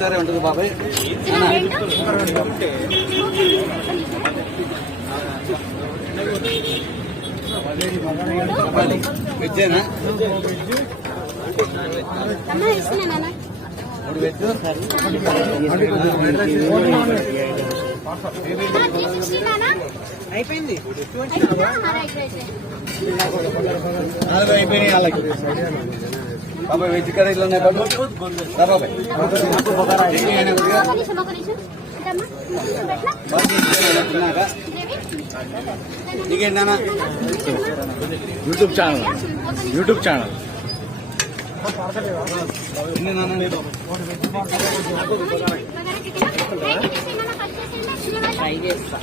సరే ఉంటుంది బాబాయ్. వెజ్జేనా? 3 వెజ్ అయిపోయింది. 4 అయిపోయినాయి వాళ్ళకి. బాబాయ్ వెజ్ కర్రీలు ఉన్నాయి బాబాయ్. బాబాయ్ నీకేంటన్నా యూట్యూబ్ ఛానల్ ట్రై చేస్తా.